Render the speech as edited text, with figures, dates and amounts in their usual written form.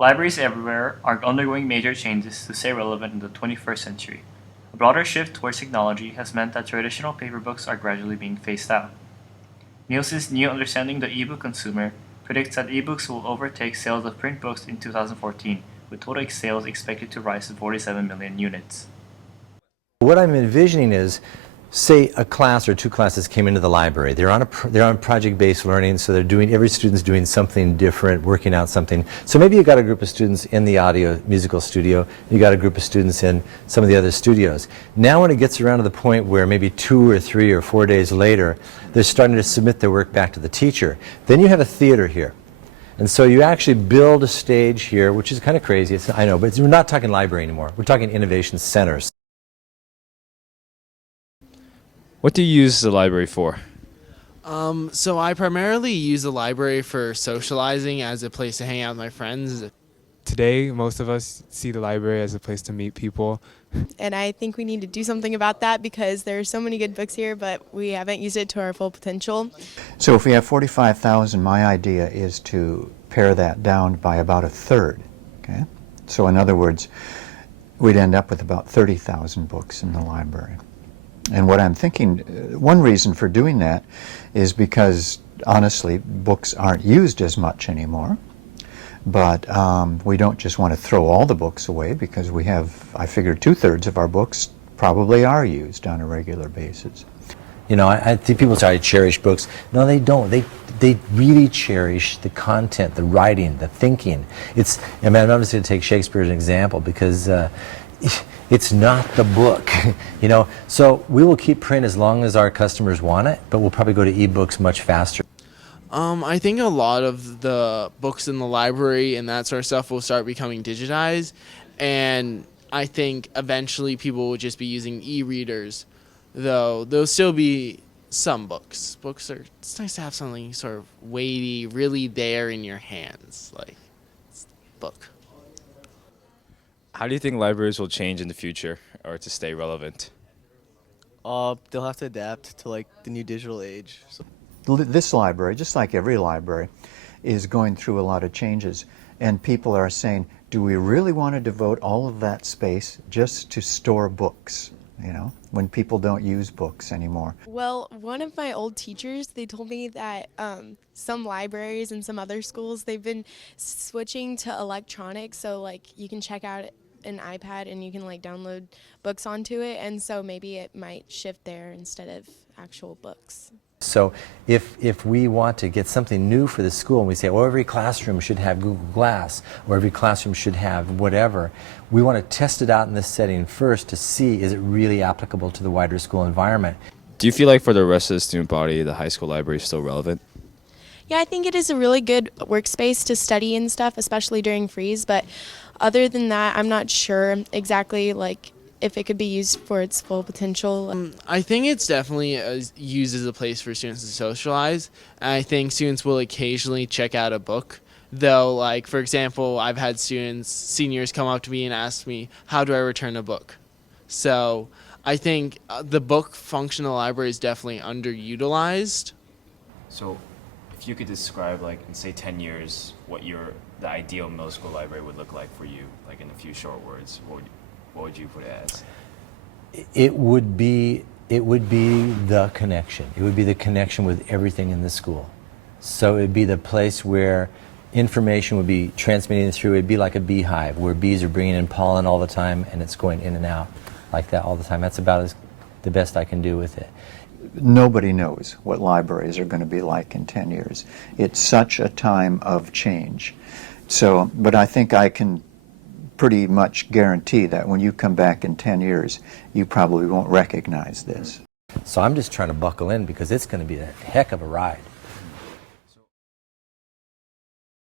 Libraries everywhere are undergoing major changes to stay relevant in the 21st century. A broader shift towards technology has meant that traditional paper books are gradually being phased out. Nielsen's new Understanding the Ebook Consumer predicts that ebooks will overtake sales of print books in 2014, with total sales expected to rise to 47 million units. What I'm envisioning is, say a class or two classes came into the library. They're on project-based learning, so every student's doing something different, working out something. So maybe you got a group of students in the audio musical studio, you got a group of students in some of the other studios. Now when it gets around to the point where maybe 2 or 3 or 4 days later, they're starting to submit their work back to the teacher, then you have a theater here. And so you actually build a stage here, which is kind of crazy, I know, but we're not talking library anymore. We're talking innovation centers. What do you use the library for? So I primarily use the library for socializing as a place to hang out with my friends. Today, most of us see the library as a place to meet people. And I think we need to do something about that because there are so many good books here, but we haven't used it to our full potential. So if we have 45,000, my idea is to pare that down by about a third. Okay? So in other words, we'd end up with about 30,000 books in the library. And what I'm thinking, one reason for doing that is because, honestly, books aren't used as much anymore. But we don't just want to throw all the books away because we have, I figure, 2/3 of our books probably are used on a regular basis. You know, I think people say I cherish books. No, they don't. They really cherish the content, the writing, the thinking. I mean, I'm just going to take Shakespeare as an example because it's not the book, you know. So we will keep print as long as our customers want it, but we'll probably go to ebooks much faster. I think a lot of the books in the library and that sort of stuff will start becoming digitized, and I think eventually people will just be using e-readers, though there'll still be some books. It's nice to have something sort of weighty, really there in your hands, like it's a book. How do you think libraries will change in the future or to stay relevant? They'll have to adapt to like the new digital age. So. This library, just like every library, is going through a lot of changes. And people are saying, do we really want to devote all of that space just to store books, you know, when people don't use books anymore? Well, one of my old teachers, they told me that some libraries and some other schools, they've been switching to electronic, so like you can check out an iPad and you can like download books onto it, and so maybe it might shift there instead of actual books. So if we want to get something new for the school and we say, oh, every classroom should have Google Glass or every classroom should have whatever, we want to test it out in this setting first to see is it really applicable to the wider school environment. Do you feel like for the rest of the student body, the high school library is still relevant? Yeah, I think it is a really good workspace to study and stuff, especially during freeze, but other than that, I'm not sure exactly like if it could be used for its full potential. I think it's definitely used as a place for students to socialize. And I think students will occasionally check out a book, though, like, for example, I've had seniors come up to me and ask me, how do I return a book? So I think the book function of the library is definitely underutilized. So if you could describe, like, in, say, 10 years, what the ideal middle school library would look like for you, like in a few short words, what would you put it as? It would be the connection. It would be the connection with everything in the school. So it would be the place where information would be transmitting through. It would be like a beehive where bees are bringing in pollen all the time and it's going in and out like that all the time. That's about the best I can do with it. Nobody knows what libraries are going to be like in 10 years. It's such a time of change. So, but I think I can pretty much guarantee that when you come back in 10 years, you probably won't recognize this. So I'm just trying to buckle in because it's going to be a heck of a ride.